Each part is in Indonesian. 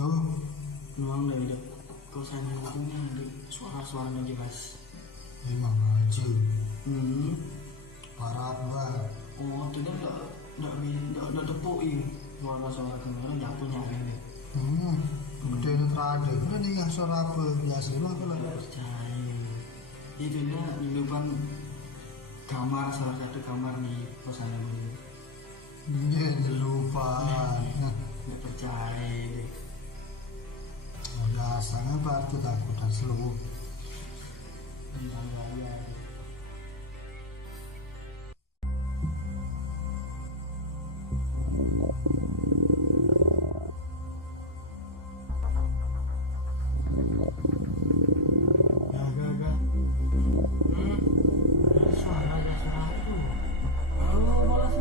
Oh, Nuang dari kosan yang punya di suara-suaranya jelas. emang aja. Hmm. Parah banget. Oh, tidak tepuin suara-suara kemarin tidak punya ini. Udah itu terakhir. Udah nih yang suara apa biasa mah kalau. Tidak percaya. Itu dia di depan kamar, salah satu kamar di kosan yang ini. Iya, lupa. Tidak percaya deh. Biasanya berarti takut dan seluruh. Tentang gaya. Gak. Suara aku. Halo, balas.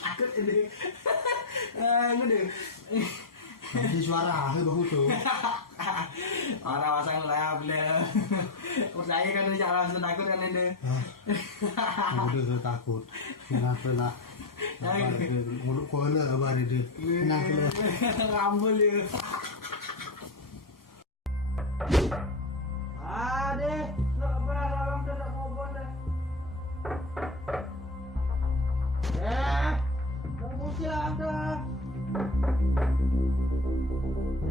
Takut ini. Ngede. Jadi suara akhir bahu tuh. Orang pasang lab. Percaya kan dia langsung takut kan ini. Udah takut. Kenapa lah? Mulut kola kabar itu. Kenapa lah? Rambut dia. Deh, nak pernah dalam tak ngobon dah. Tunggu siang dah.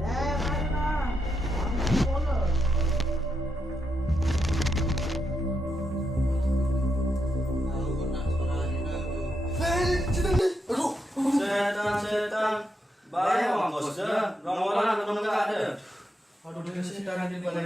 Mana? Ambil bola. Setan. Bayang bos dah. Orang-orang ada. Aduh, dia setan di mana?